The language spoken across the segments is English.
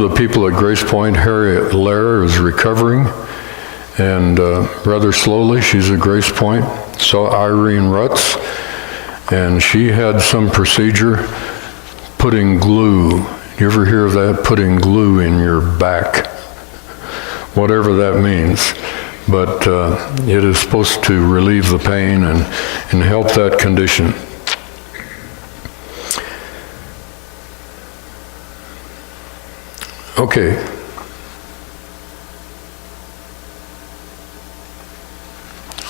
some of the people at Grace Point. Harriet Lair is recovering, and rather slowly. She's at Grace Point. So Irene Rutz, and she had some procedure putting glue. You ever hear of that? Putting glue in your back, whatever that means. But it is supposed to relieve the pain and help that condition. Okay.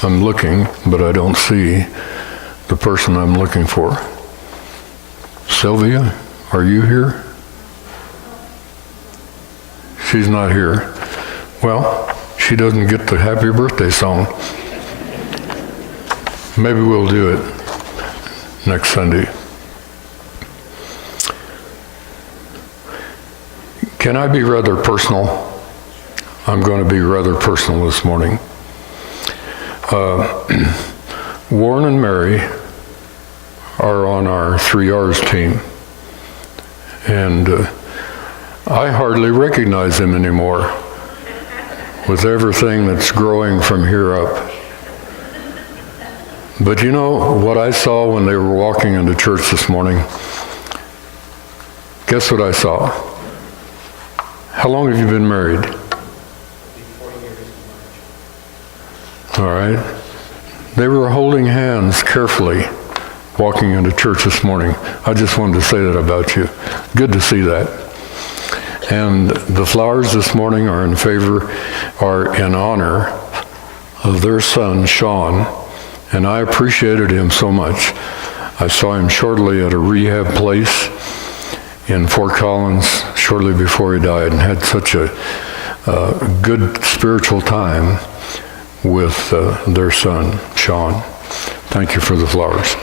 I'm looking, but I don't see the person I'm looking for. Sylvia, are you here? She's not here. Well, she doesn't get the happy birthday song. Maybe we'll do it next Sunday. Can I be rather personal? I'm going to be rather personal this morning. Warren and Mary are on our 3Rs team, and I hardly recognize them anymore with everything that's growing from here up. But you know what I saw when they were walking into church this morning? Guess what I saw? How long have you been married? 4 years in March. All right. They were holding hands carefully walking into church this morning. I just wanted to say that about you. Good to see that. And the flowers this morning are in honor of their son, Sean, and I appreciated him so much. I saw him shortly at a rehab place in Fort Collins shortly before he died, and had such a good spiritual time with their son, Sean. Thank you for the flowers.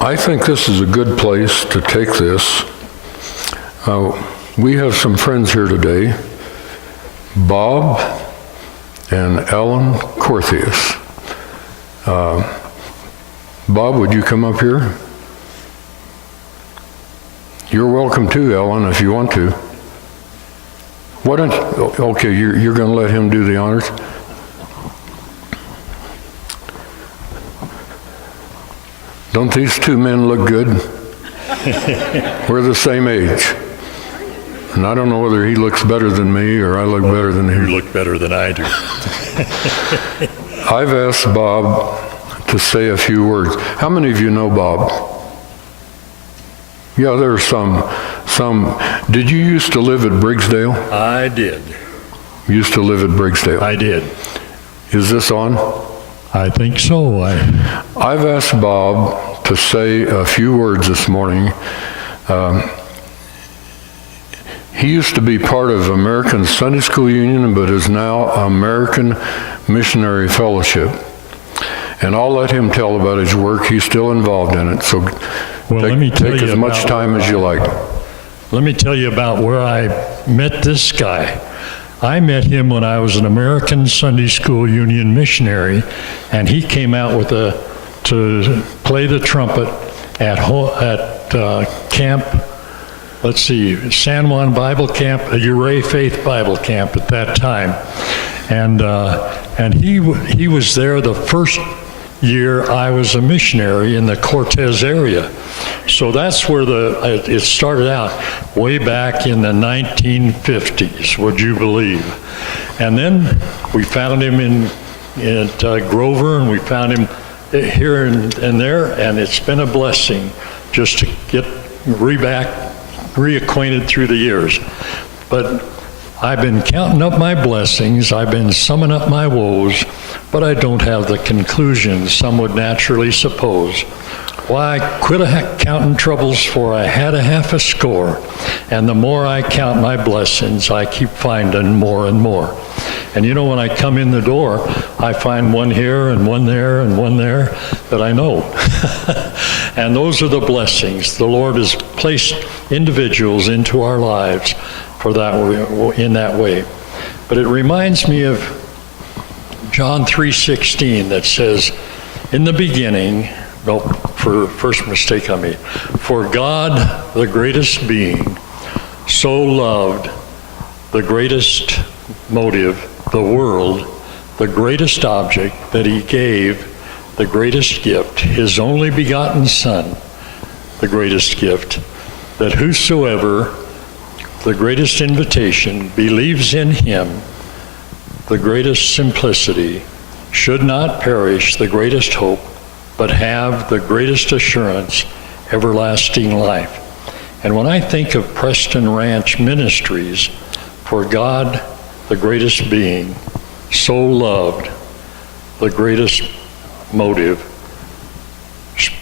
I think this is a good place to take this. We have some friends here today, Bob and Ellen Corthius. Bob, would you come up here? You're welcome too, Ellen, if you want to. Why don't, okay, you're going to let him do the honors? Don't these two men look good? We're the same age. And I don't know whether he looks better than me or I look better than him. You look better than I do. I've asked Bob to say a few words. How many of you know Bob? Yeah, there are some. Did you used to live at Briggsdale? I did. Used to live at Briggsdale? I did. Is this on? I think so. I've asked Bob to say a few words this morning. He used to be part of American Sunday School Union, but is now American Missionary Fellowship. And I'll let him tell about his work. He's still involved in it. So take as much time as you like. Let me tell you about where I met this guy. I met him when I was an American Sunday School Union missionary, and he came out to play the trumpet at camp. Let's see, San Juan Bible Camp, Uray Faith Bible Camp at that time, and he was there the first year I was a missionary in the Cortez area. So that's where it started out, way back in the 1950s, would you believe? And then we found him at Grover, and we found him here and there, and it's been a blessing just to get reacquainted through the years. But I've been counting up my blessings, I've been summing up my woes, but I don't have the conclusions some would naturally suppose. Why, I quit counting troubles, for I had a half a score, and the more I count my blessings, I keep finding more and more. And you know, when I come in the door, I find one here and one there and one there that I know. And those are the blessings. The Lord has placed individuals into our lives for that in that way. But it reminds me of John 3:16 that says, "In the beginning first mistake I made. For God, the greatest being, so loved the greatest motive, the world, the greatest object, that he gave the greatest gift, his only begotten Son, the greatest gift, that whosoever, the greatest invitation, believes in him, the greatest simplicity, should not perish, the greatest hope, but have the greatest assurance, everlasting life. And when I think of Preston Ranch Ministries, for God, the greatest being, so loved the greatest motive,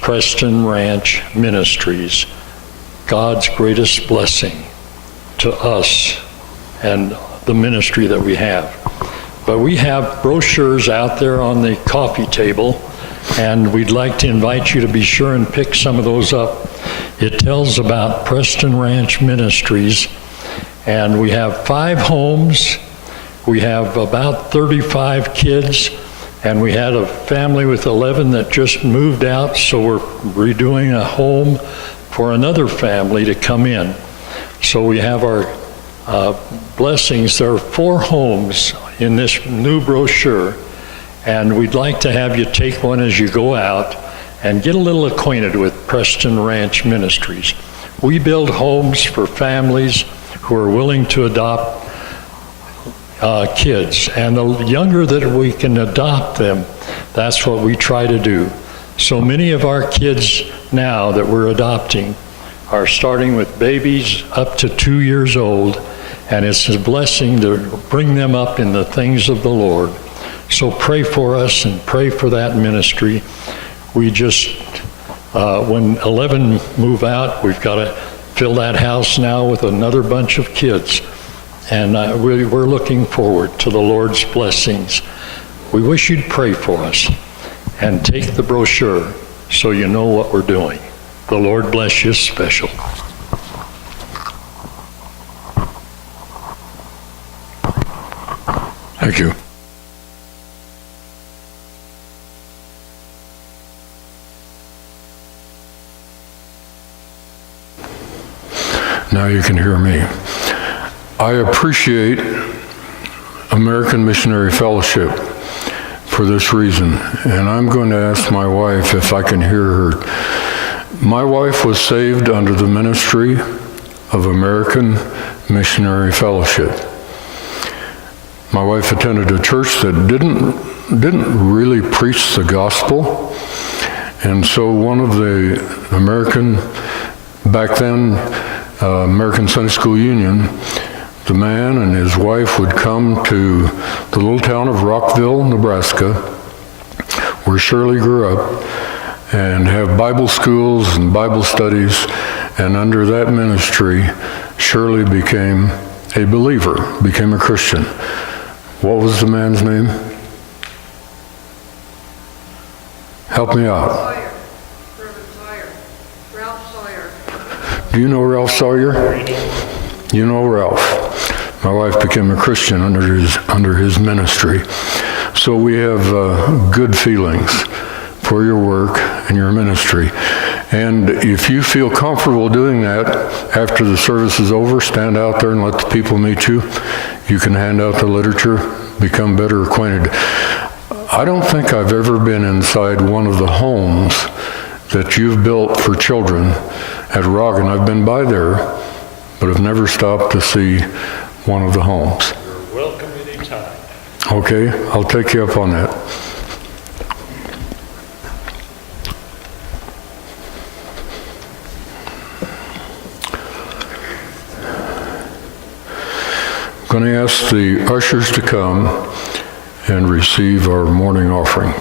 Preston Ranch Ministries, God's greatest blessing to us and the ministry that we have. But we have brochures out there on the coffee table, and we'd like to invite you to be sure and pick some of those up. It tells about Preston Ranch Ministries, and we have 5 homes. We have about 35 kids, and we had a family with 11 that just moved out, so we're redoing a home for another family to come in. So we have our blessings. There are 4 homes in this new brochure, and we'd like to have you take one as you go out and get a little acquainted with Preston Ranch Ministries. We build homes for families who are willing to adopt kids, and the younger that we can adopt them, that's what we try to do. So many of our kids now that we're adopting are starting with babies up to 2 years old, and it's a blessing to bring them up in the things of the Lord. So pray for us and pray for that ministry. We just, when 11 move out, we've got to fill that house now with another bunch of kids. And we're looking forward to the Lord's blessings. We wish you'd pray for us and take the brochure so you know what we're doing. The Lord bless you special. Thank you. Now you can hear me. I appreciate American Missionary Fellowship for this reason, and I'm going to ask my wife if I can hear her. My wife was saved under the ministry of American Missionary Fellowship. My wife attended a church that didn't really preach the gospel, and so one of the back then, American Sunday School Union, the man and his wife would come to the little town of Rockville, Nebraska, where Shirley grew up, and have Bible schools and Bible studies, and under that ministry, Shirley became a believer, became a Christian. What was the man's name? Help me out. Sawyer. Reverend Sawyer. Ralph Sawyer. Do you know Ralph Sawyer? You know Ralph. My wife became a Christian under his ministry. So we have good feelings for your work and your ministry. And if you feel comfortable doing that, after the service is over, stand out there and let the people meet you. You can hand out the literature, become better acquainted. I don't think I've ever been inside one of the homes that you've built for children at Roggen. I've been by there, but I've never stopped to see one of the homes. You're welcome anytime. Okay, I'll take you up on that. I'm going to ask the ushers to come and receive our morning offering.